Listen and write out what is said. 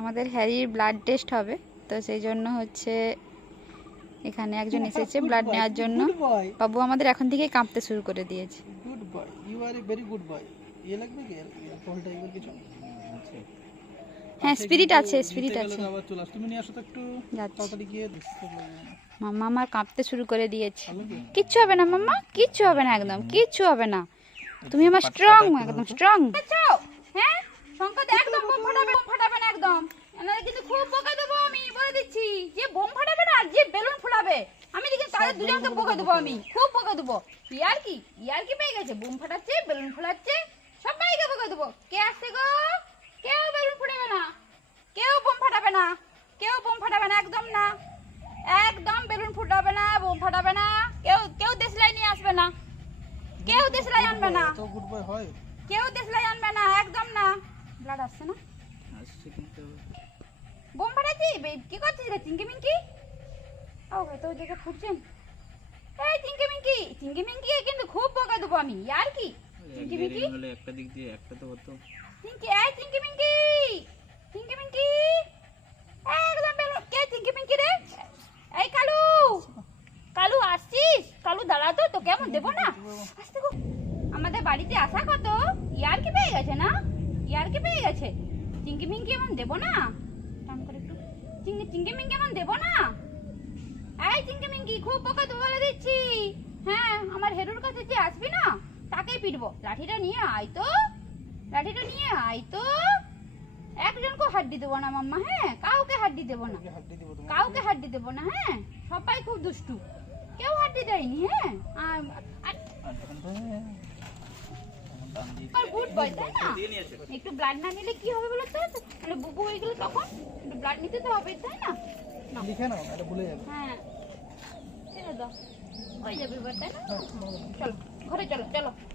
আমাদের হ্যারির blood test হবে, তো সেই জন্য হচ্ছে এখানে একজন এসেছে ব্লাড নেওয়ার জন্য। বাবু আমাদের এখন থেকেই কাঁপতে শুরু করে দিয়েছে। Good boy, you are a very good boy. ইয়ে লাগবে কি অ্যালকোহল টাইপের কিছু? হ্যাঁ, স্পিরিট আছে, স্পিরিট আছে। আবার চলে আস, তুমি নিয়ে আসো তো একটু তাড়াতাড়ি গিয়ে। মাম্মা আমার কাঁপতে শুরু করে দিয়েছে। কিচ্ছু হবে না মাম্মা, কিচ্ছু হবে না, একদম কিচ্ছু হবে না। তুমি আমার স্ট্রং, একদম স্ট্রং। হ্যাঁ শঙ্কর, একদম বোম ফাটাবে, বোম ফাটাবে না একদম, নাহলে কিন্তু খুব বকা দেবো আমি বলে দিচ্ছি। যে বোম ফাটাবে না, যে বেলুন ফুলাবে, আমি কিন্তু তাদের দুজনকে বকা দেবো, আমি খুব বকা দেবো। ইয়ার কি পেয়ে গেছে, বোম ফাটাচ্ছে, বেলুন ফুলাচ্ছে, সবাইকে বকা দেবো। কে আসছে গো? কেউ বেলুন ফুটাবে না, কেউ বোম ফাটাবে না, কেউ বোম ফাটাবে না, একদম না, একদম বেলুন ফুটাবে না, বোম ফাটাবে না, কেউ দেশলাই নিয়ে আসবে না, কেউ দেশলাই আনবে না, তো গুড বয় হয়, কেউ দেশলাই আনবে না, একদম না। ব্লাড আসছে না, আসছে কিন্তু বোম ফাটাচ্ছি। কি করছিস রে চিঙ্কি মিঙ্কি? ও ভাই তো দেখে ফুটছেন। এই চিঙ্কি মিঙ্কি, চিঙ্কি মিঙ্কি কিন্তু খুব বকা দেবো আমি। আর কি চিঙ্কি মিঙ্কি হলে একটা দিক দিয়ে একটা তো হতো। চিঙ্কি, এই চিঙ্কি মিঙ্কি, চিঙ্কি মিঙ্কি, একদম বেলুন। কে চিঙ্কি মিঙ্কি রে? এই কালু, কালু আসছিস? কালু দাঁড়া তো, তো কেমন দেবো না, আসতে গো। আমাদের বাড়িতে আসা কত, ইয়ার কি পেয়ে গেছে না, ইয়ার কি পেয়ে গেছে। চিঙ্কি মিঙ্কি এমন দেবো না, টান করে একটু। চিঙ্কি মিঙ্কি এমন দেবো না। এই চিঙ্কি মিঙ্কি খুব বকা তো বলে দিচ্ছি। হ্যাঁ, আমার হেরুর কাছে যে আসবি না, তাকেই পিটবো। লাঠিটা নিয়ে আয় তো, লাঠিটা নিয়ে আয় তো। একজনকে হাড্ডি দেবো না মাম্মা, হ্যাঁ কাউকে হাড্ডি দেবো না, কাউকে হাড্ডি দেবো না। হ্যাঁ সবাই খুব দুষ্টু, কেউ হাড্ডি দেয়নি। হ্যাঁ গুড বয়, তাই না? একটু ব্লাড না নিলে কি হবে বলো তো, মানে বুবু হয়ে গেলে তখন একটু ব্লাড নিতে তো হবে, তাই না? লিখে নাও, এটা ভুলে যাবে। হ্যাঁ ছেড়ে দাও, হয়ে যাবে এবার, তাই না? চলো ঘরে চলো, চলো।